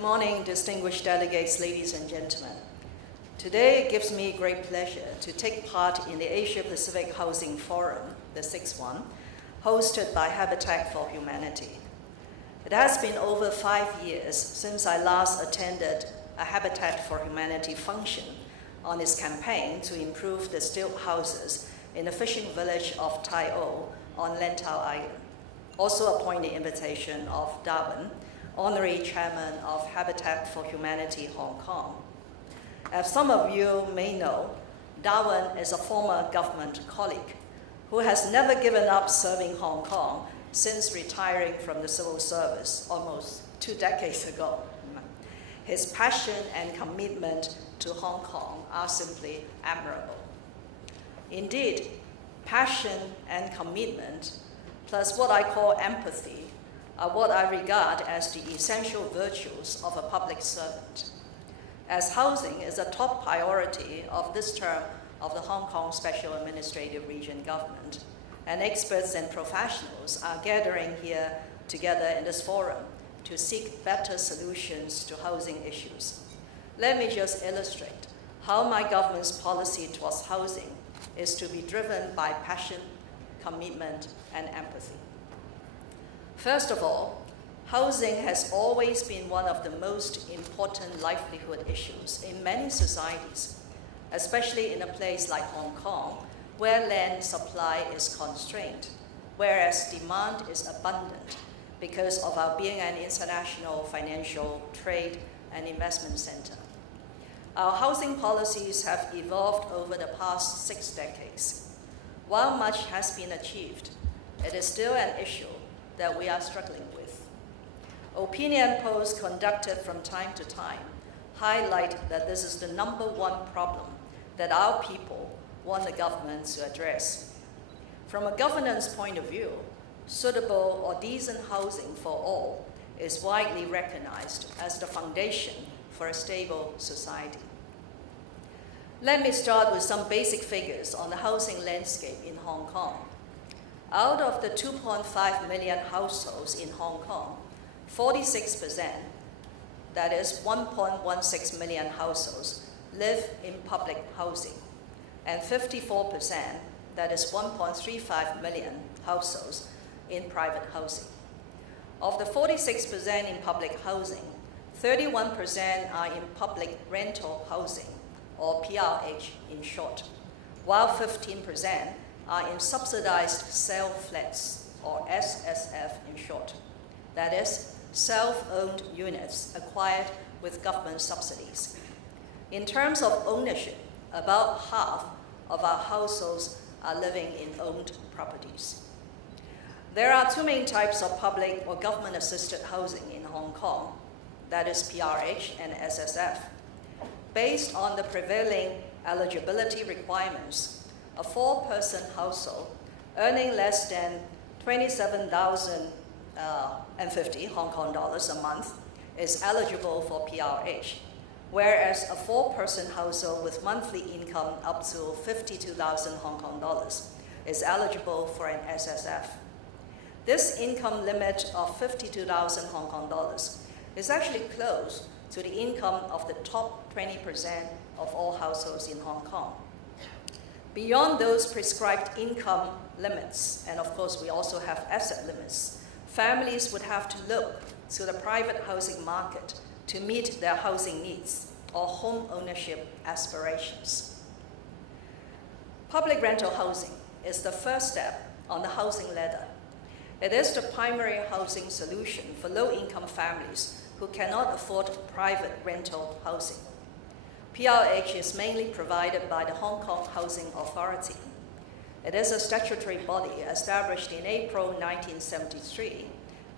Good morning, distinguished delegates, ladies and gentlemen. Today it gives me great pleasure to take part in the Asia Pacific Housing Forum, the sixth one, hosted by Habitat for Humanity. It has been over 5 years since I last attended a Habitat for Humanity function on its campaign to improve the stilt houses in the fishing village of Tai O on Lantau Island. Also upon the invitation of Darwin, Honorary Chairman of Habitat for Humanity Hong Kong. As some of you may know, Darwin is a former government colleague who has never given up serving Hong Kong since retiring from the civil service almost 2 decades ago. His passion and commitment to Hong Kong are simply admirable. Indeed, passion and commitment, plus what I call empathy, are what I regard as the essential virtues of a public servant. As housing is a top priority of this term of the Hong Kong Special Administrative Region government, and experts and professionals are gathering here together in this forum to seek better solutions to housing issues. Let me just illustrate how my government's policy towards housing is to be driven by passion, commitment, and empathy. First of all, housing has always been one of the most important livelihood issues in many societies, especially in a place like Hong Kong, where land supply is constrained, whereas demand is abundant because of our being an international financial, trade, and investment center. Our housing policies have evolved over the past 6 decades. While much has been achieved, it is still an issue that we are struggling with. Opinion polls conducted from time to time highlight that this is the #1 problem that our people want the government to address. From a governance point of view, suitable or decent housing for all is widely recognized as the foundation for a stable society. Let me start with some basic figures on the housing landscape in Hong Kong. Out of the 2.5 million households in Hong Kong, 46%, that is 1.16 million households, live in public housing, and 54%, that is 1.35 million households, in private housing. Of the 46% in public housing, 31% are in public rental housing, or PRH in short, while 15% are in subsidized sale flats, or SSF in short. That is, self-owned units acquired with government subsidies. In terms of ownership, about half of our households are living in owned properties. There are 2 main types of public or government-assisted housing in Hong Kong, that is PRH and SSF. Based on the prevailing eligibility requirements, a 4-person household earning less than 27,050 Hong Kong dollars a month is eligible for PRH, whereas a 4-person household with monthly income up to 52,000 Hong Kong dollars is eligible for an SSF. This income limit of 52,000 Hong Kong dollars is actually close to the income of the top 20% of all households in Hong Kong. Beyond those prescribed income limits, and of course we also have asset limits, families would have to look to the private housing market to meet their housing needs or home ownership aspirations. Public rental housing is the first step on the housing ladder. It is the primary housing solution for low-income families who cannot afford private rental housing. PRH is mainly provided by the Hong Kong Housing Authority. It is a statutory body established in April 1973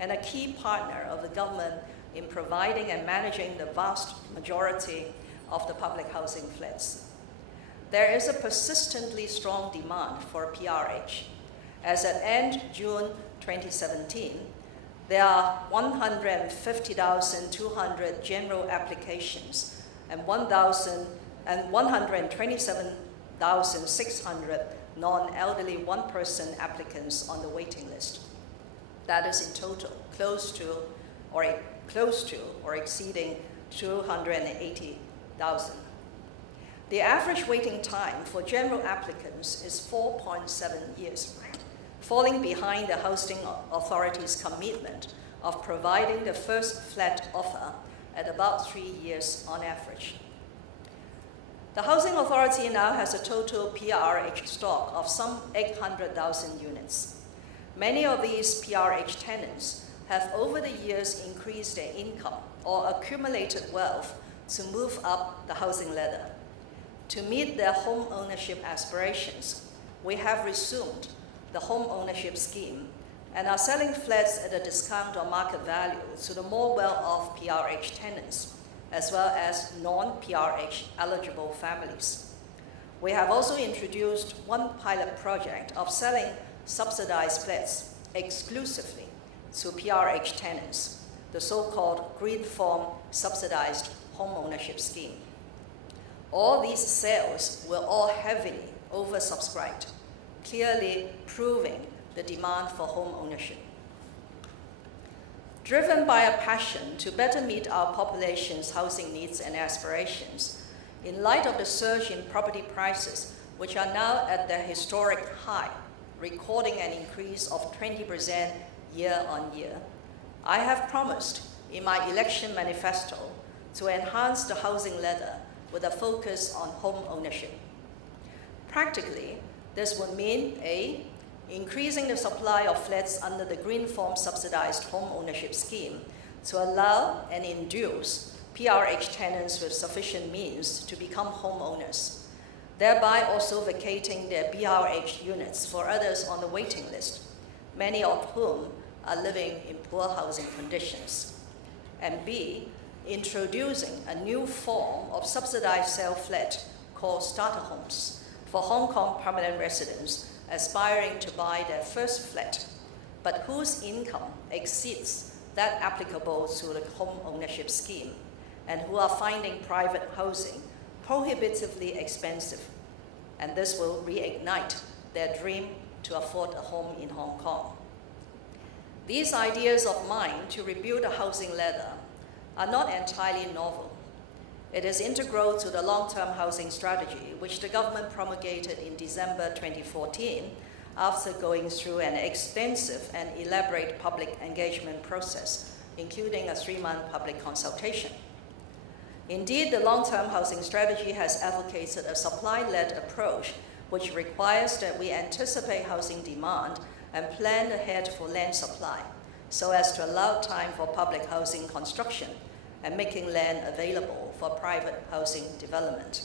and a key partner of the government in providing and managing the vast majority of the public housing flats. There is a persistently strong demand for PRH. As at end June 2017, there are 150,200 general applications and 127,600 non-elderly 1-person applicants on the waiting list. That is in total close to close to or exceeding 280,000. The average waiting time for general applicants is 4.7 years, falling behind the Housing Authority's commitment of providing the first flat offer at about 3 years on average. The Housing Authority now has a total PRH stock of some 800,000 units. Many of these PRH tenants have over the years increased their income or accumulated wealth to move up the housing ladder. To meet their home ownership aspirations, we have resumed the home ownership scheme and are selling flats at a discount on market value to the more well-off PRH tenants, as well as non-PRH eligible families. We have also introduced one pilot project of selling subsidized flats exclusively to PRH tenants, the so-called Green Form Subsidized Home Ownership Scheme. All these sales were all heavily oversubscribed, clearly proving the demand for home ownership. Driven by a passion to better meet our population's housing needs and aspirations, in light of the surge in property prices, which are now at their historic high, recording an increase of 20% year on year, I have promised in my election manifesto to enhance the housing ladder with a focus on home ownership. Practically, this would mean A, increasing the supply of flats under the Green Form Subsidized Home Ownership Scheme to allow and induce PRH tenants with sufficient means to become homeowners, thereby also vacating their PRH units for others on the waiting list, many of whom are living in poor housing conditions. And B, introducing a new form of subsidized sale flat called starter homes for Hong Kong permanent residents aspiring to buy their first flat, but whose income exceeds that applicable to the home ownership scheme, and who are finding private housing prohibitively expensive. And this will reignite their dream to afford a home in Hong Kong. These ideas of mine to rebuild a housing ladder are not entirely novel. It is integral to the long-term housing strategy, which the government promulgated in December 2014 after going through an extensive and elaborate public engagement process, including a 3-month public consultation. Indeed, the long-term housing strategy has advocated a supply-led approach, which requires that we anticipate housing demand and plan ahead for land supply, so as to allow time for public housing construction and making land available for private housing development.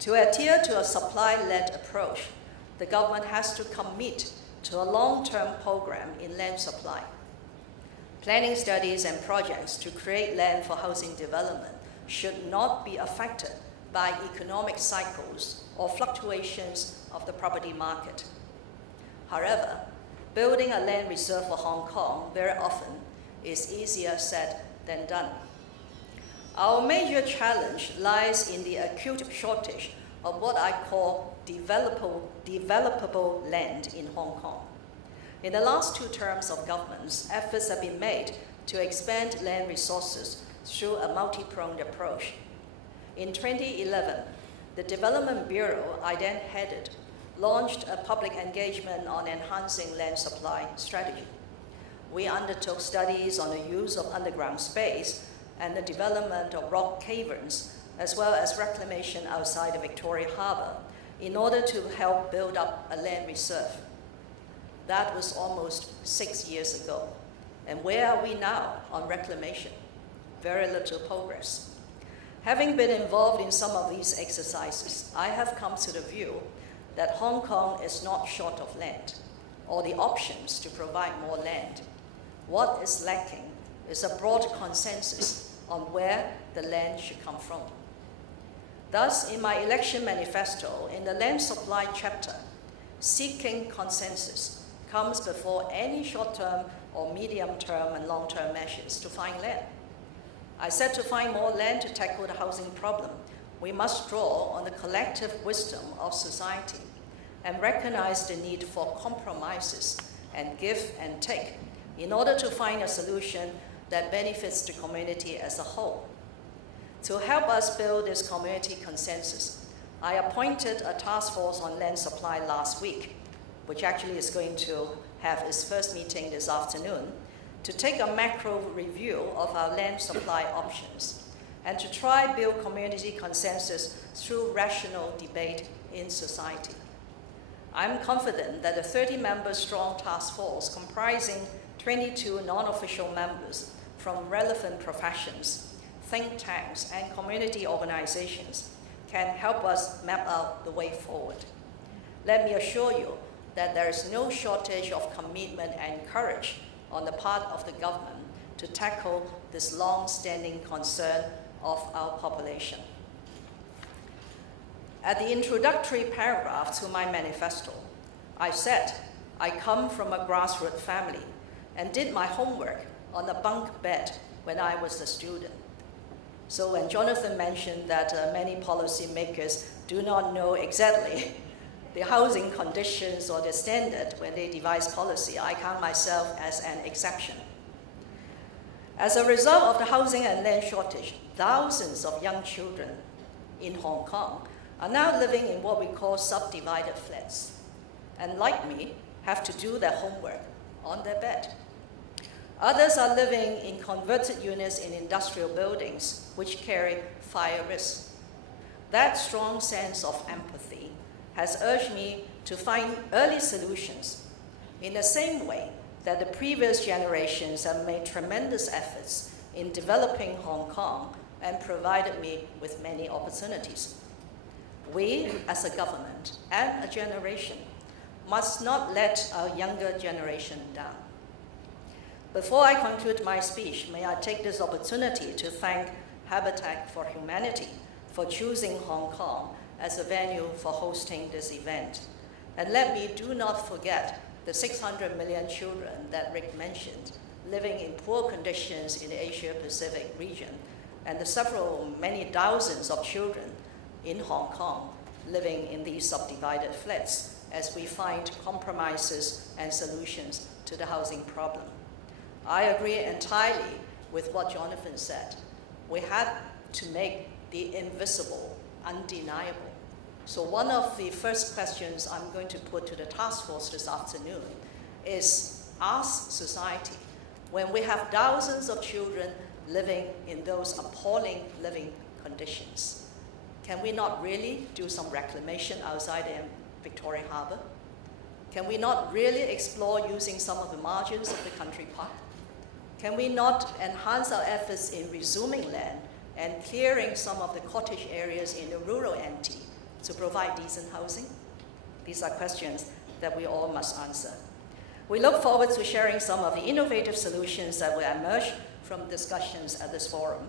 To adhere to a supply-led approach, the government has to commit to a long-term program in land supply. Planning studies and projects to create land for housing development should not be affected by economic cycles or fluctuations of the property market. However, building a land reserve for Hong Kong very often is easier said than done. Our major challenge lies in the acute shortage of what I call developable land in Hong Kong. In the last 2 terms of governments, efforts have been made to expand land resources through a multi-pronged approach. In 2011, the Development Bureau I then headed launched a public engagement on enhancing land supply strategy. We undertook studies on the use of underground space and the development of rock caverns, as well as reclamation outside the Victoria Harbour, in order to help build up a land reserve. That was almost 6 years ago. And where are we now on reclamation? Very little progress. Having been involved in some of these exercises, I have come to the view that Hong Kong is not short of land or the options to provide more land. What is lacking is a broad consensus on where the land should come from. Thus, in my election manifesto, in the land supply chapter, seeking consensus comes before any short-term or medium-term and long-term measures to find land. I said to find more land to tackle the housing problem, we must draw on the collective wisdom of society and recognize the need for compromises and give and take in order to find a solution that benefits the community as a whole. To help us build this community consensus, I appointed a task force on land supply last week, which actually is going to have its first meeting this afternoon, to take a macro review of our land supply options and to try build community consensus through rational debate in society. I'm confident that the 30-member strong task force comprising 22 non-official members from relevant professions, think tanks, and community organizations can help us map out the way forward. Let me assure you that there is no shortage of commitment and courage on the part of the government to tackle this long-standing concern of our population. At the introductory paragraph to my manifesto, I said I come from a grassroots family and did my homework on a bunk bed when I was a student. So when Jonathan mentioned that many policymakers do not know exactly the housing conditions or the standard when they devise policy, I count myself as an exception. As a result of the housing and land shortage, thousands of young children in Hong Kong are now living in what we call subdivided flats, and like me, have to do their homework on their bed. Others are living in converted units in industrial buildings, which carry fire risks. That strong sense of empathy has urged me to find early solutions in the same way that the previous generations have made tremendous efforts in developing Hong Kong and provided me with many opportunities. We, as a government and a generation, must not let our younger generation down. Before I conclude my speech, may I take this opportunity to thank Habitat for Humanity for choosing Hong Kong as a venue for hosting this event. And let me do not forget the 600 million children that Rick mentioned living in poor conditions in the Asia-Pacific region, and the many thousands of children in Hong Kong living in these subdivided flats as we find compromises and solutions to the housing problem. I agree entirely with what Jonathan said. We had to make the invisible undeniable. So one of the first questions I'm going to put to the task force this afternoon is ask society, when we have thousands of children living in those appalling living conditions, can we not really do some reclamation outside in Victoria Harbour? Can we not really explore using some of the margins of the country park? Can we not enhance our efforts in resuming land and clearing some of the cottage areas in the rural NT to provide decent housing? These are questions that we all must answer. We look forward to sharing some of the innovative solutions that will emerge from discussions at this forum.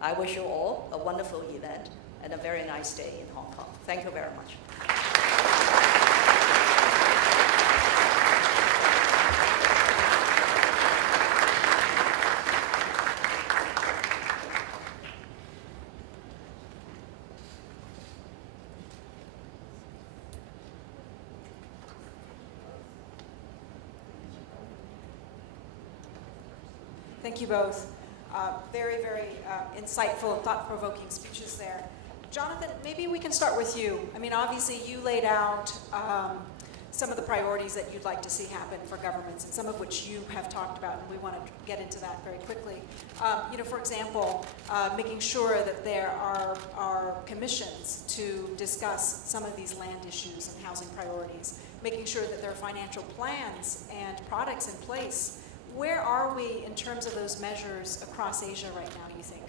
I wish you all a wonderful event and a very nice day in Hong Kong. Thank you very much. Thank you both. Very, very insightful and thought-provoking speeches there. Jonathan, maybe we can start with you. I mean, obviously you laid out some of the priorities that you'd like to see happen for governments, and some of which you have talked about, and we want to get into that very quickly. For example, making sure that there are commissions to discuss some of these land issues and housing priorities, making sure that there are financial plans and products in place. Where are we in terms of those measures across Asia right now, you think?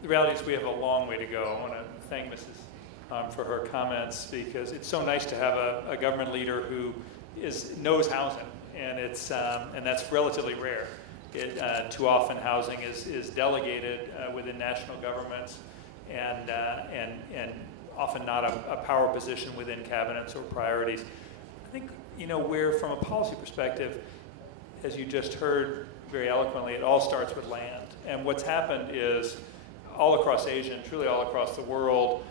The reality is we have a long way to go. I want to thank Mrs. For her comments, because it's so nice to have a government leader who knows housing, and that's relatively rare. Too often housing is delegated within national governments and often not a power position within cabinets or priorities. I think, where from a policy perspective, as you just heard very eloquently, it all starts with land. And what's happened is all across Asia and truly all across the world,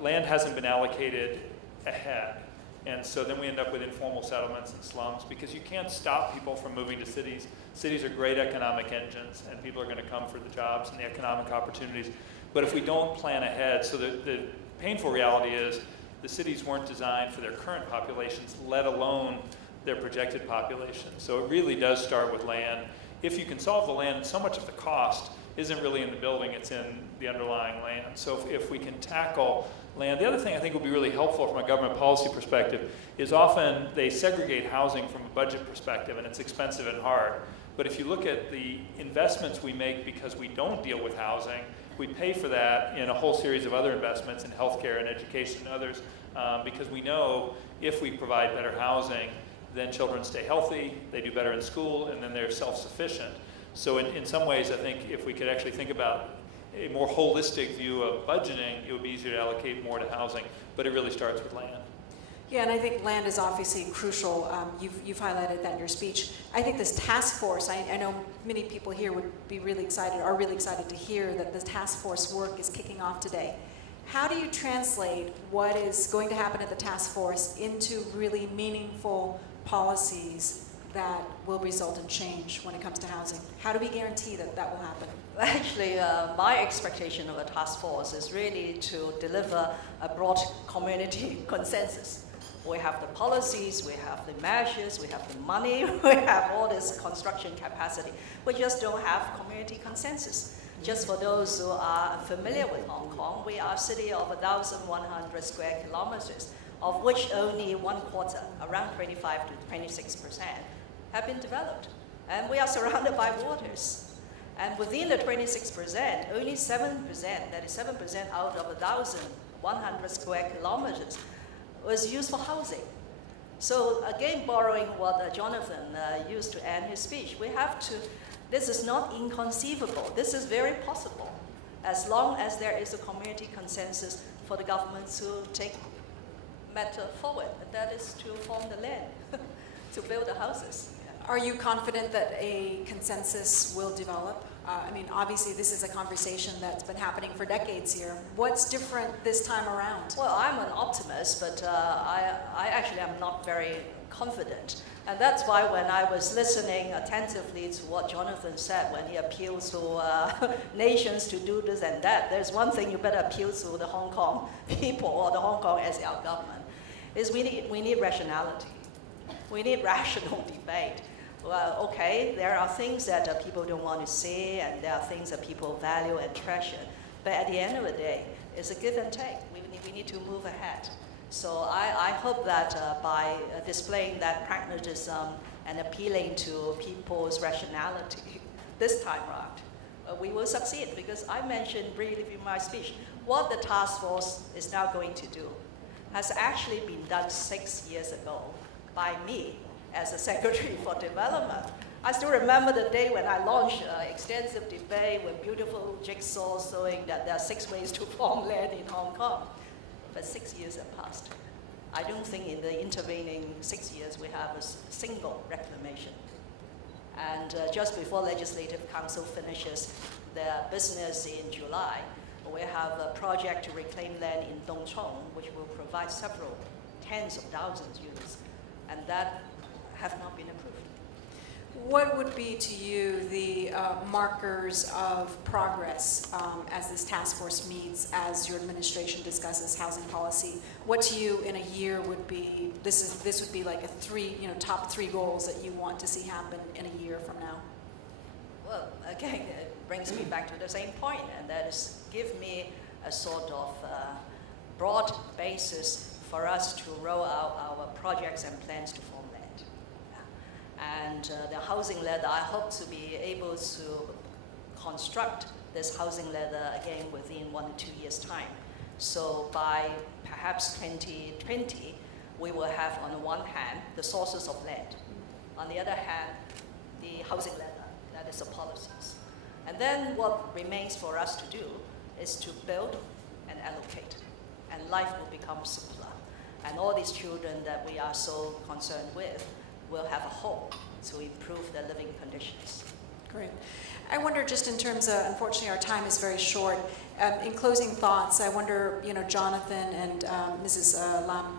land hasn't been allocated ahead. And so then we end up with informal settlements and slums because you can't stop people from moving to cities. Cities are great economic engines, and people are going to come for the jobs and the economic opportunities. But if we don't plan ahead, so the painful reality is the cities weren't designed for their current populations, let alone their projected population. So it really does start with land. If you can solve the land, so much of the cost isn't really in the building, it's in the underlying land. So if we can tackle land, the other thing I think will be really helpful from a government policy perspective is often they segregate housing from a budget perspective, and it's expensive and hard. But if you look at the investments we make because we don't deal with housing, we pay for that in a whole series of other investments in healthcare and education and others, because we know if we provide better housing, then children stay healthy, they do better in school, and then they're self-sufficient. So in some ways, I think if we could actually think about a more holistic view of budgeting, it would be easier to allocate more to housing, but it really starts with land. Yeah, and I think land is obviously crucial. You've highlighted that in your speech. I think this task force, I know many people here would be really excited, are really excited to hear that the task force work is kicking off today. How do you translate what is going to happen at the task force into really meaningful policies that will result in change when it comes to housing? How do we guarantee that that will happen? Actually, my expectation of a task force is really to deliver a broad community consensus. We have the policies, we have the measures, we have the money, we have all this construction capacity. We just don't have community consensus. Just for those who are familiar with Hong Kong, we are a city of 1,100 square kilometers, of which only 1/4, around 25 to 26%, have been developed. And we are surrounded by waters. And within the 26%, only 7%, that is 7% out of 1,100 square kilometers, was used for housing. So again, borrowing what Jonathan used to end his speech, we have to, this is not inconceivable. This is very possible, as long as there is a community consensus for the government to take matter forward, and that is to form the land, to build the houses. Are you confident that a consensus will develop? I mean, obviously this is a conversation that's been happening for decades here. What's different this time around? Well, I'm an optimist, but I actually am not very confident. And that's why when I was listening attentively to what Jonathan said when he appeals to nations to do this and that, there's one thing you better appeal to the Hong Kong people or the Hong Kong SAR government, is we need rationality. We need rational debate. Well, okay, there are things that people don't want to see, and there are things that people value and treasure. But at the end of the day, it's a give and take. We need to move ahead. So I hope that by displaying that pragmatism and appealing to people's rationality this time around, we will succeed. Because I mentioned briefly in my speech, what the task force is now going to do has actually been done 6 years ago by me as a Secretary for Development. I still remember the day when I launched extensive debate with beautiful jigsaws showing that there are 6 ways to farm land in Hong Kong. But 6 years have passed. I don't think in the intervening 6 years we have a single reclamation. And just before Legislative Council finishes their business in July, we have a project to reclaim land in Dong Chong, which will provide several tens of thousands of units. And that have not been approved. What would be to you the markers of progress as this task force meets, as your administration discusses housing policy? What to you in a year would be, this would be like a top 3 goals that you want to see happen in a year from now? Well, again, it brings me back to the same point, and that is give me a sort of broad basis for us to roll out our projects and plans to form land. And the housing ladder, I hope to be able to construct this housing ladder again within 1 to 2 years' time. So by perhaps 2020, we will have on the one hand the sources of land, on the other hand the housing ladder, that is the policies. And then what remains for us to do is to build and allocate, and life will become simpler. And all these children that we are so concerned with will have a hope to improve their living conditions. Great. I wonder, just in terms of, unfortunately our time is very short, in closing thoughts, I wonder, Jonathan and Mrs. Lam,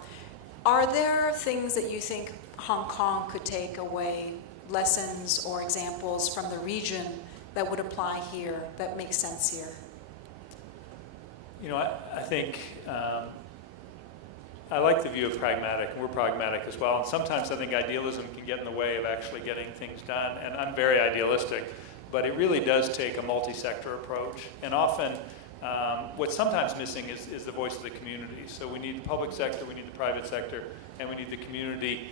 Are there things that you think Hong Kong could take away, lessons or examples from the region that would apply here, that make sense here? You know, I think I like the view of pragmatic, and we're pragmatic as well. And sometimes I think idealism can get in the way of actually getting things done. And I'm very idealistic, but it really does take a multi-sector approach. And often, what's sometimes missing is the voice of the community. So we need the public sector, we need the private sector, and we need the community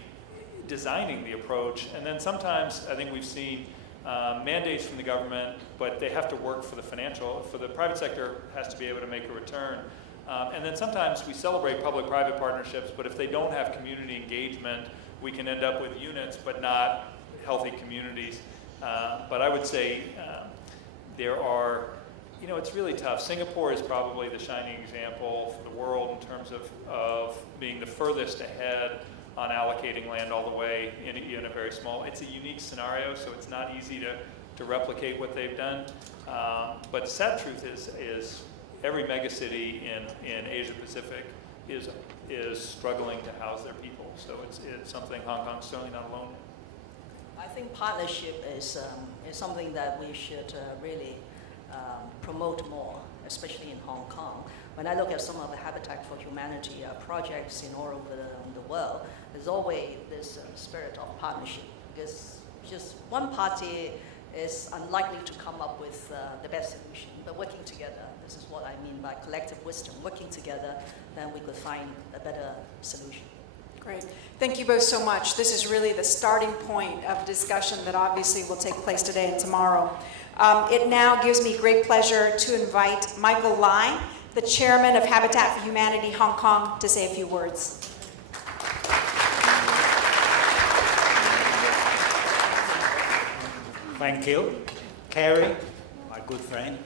designing the approach. And then sometimes I think we've seen mandates from the government, but they have to work for the private sector has to be able to make a return. And then sometimes we celebrate public-private partnerships, but if they don't have community engagement, we can end up with units, but not healthy communities. But I would say there are, you know, it's really tough. Singapore is probably the shining example for the world in terms of being the furthest ahead on allocating land all the way in a very small. It's a unique scenario, so it's not easy to replicate what they've done. But the sad truth is every megacity in Asia Pacific is struggling to house their people. So it's something Hong Kong's certainly not alone in. I think partnership is something that we should really promote more, especially in Hong Kong. When I look at some of the Habitat for Humanity projects in all over the world, there's always this spirit of partnership, because just one party is unlikely to come up with the best solution, but working together, this is what I mean by collective wisdom, working together, then we could find a better solution. Great. Thank you both so much. This is really the starting point of discussion that obviously will take place today and tomorrow. It now gives me great pleasure to invite Michael Lai, the chairman of Habitat for Humanity Hong Kong, to say a few words. Thank you, Carrie, my good friend,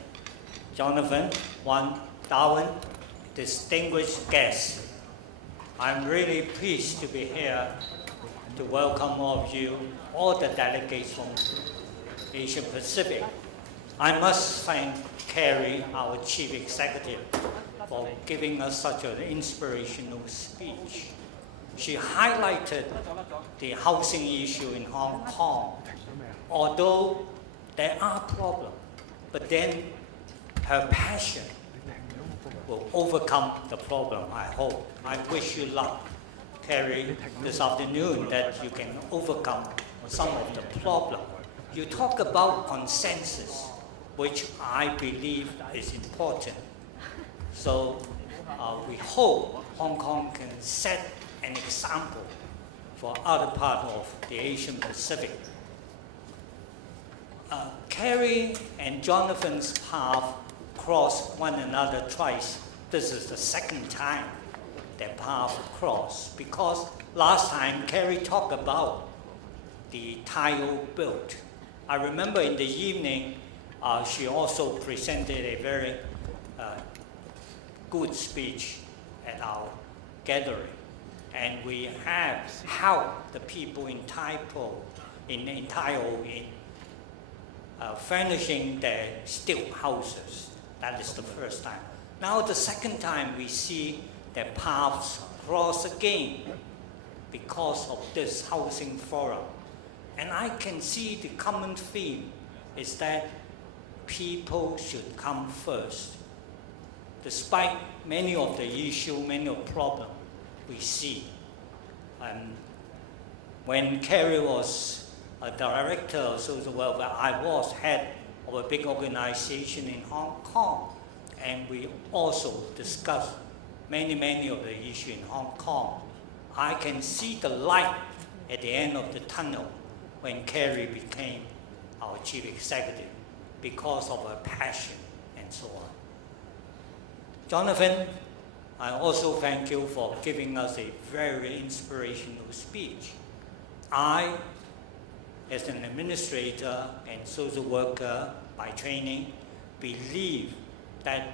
Jonathan, Wan, Darwin, distinguished guests. I'm really pleased to be here to welcome all of you, all the delegates from Asia Pacific. I must thank Carrie, our chief executive, for giving us such an inspirational speech. She highlighted the housing issue in Hong Kong. Although there are problems, but then her passion will overcome the problem, I hope. I wish you luck, Carrie, this afternoon, that you can overcome some of the problem. You talk about consensus, which I believe is important. So we hope Hong Kong can set an example for other parts of the Asian Pacific. Carrie and Jonathan's path crossed one another twice. This is the second time their path crossed, because last time Carrie talked about the tile built. I remember in the evening, she also presented a very good speech at our gathering. And we have helped the people in Tai Po, in furnishing their stilt houses. That is the first time. Now the second time we see their paths cross again because of this housing forum. And I can see the common theme is that people should come first. Despite many of the issues, many of the problems we see. When Carrie was a director of social welfare, I was head of a big organization in Hong Kong, and we also discussed many of the issues in Hong Kong. I can see the light at the end of the tunnel when Carrie became our chief executive because of her passion and so on. Jonathan, I also thank you for giving us a very inspirational speech. I, as an administrator and social worker by training, believe that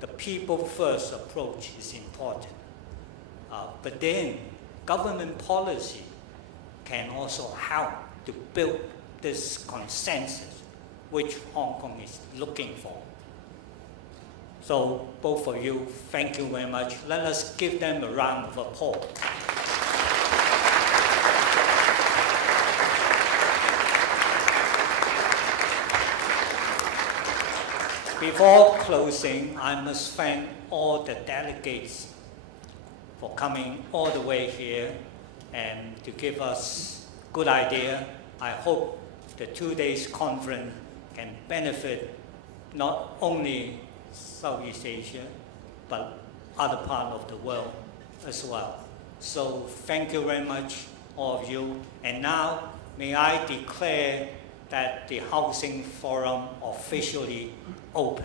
the people first approach is important. But then government policy can also help to build this consensus which Hong Kong is looking for. So both of you, thank you very much. Let us give them a round of applause. Before closing, I must thank all the delegates for coming all the way here and to give us good idea. I hope the 2 days conference can benefit not only Southeast Asia, but other part of the world as well. So thank you very much, all of you. And now, may I declare that the Housing Forum officially open.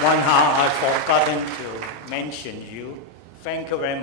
One how I've forgotten to mention you. Thank you very much.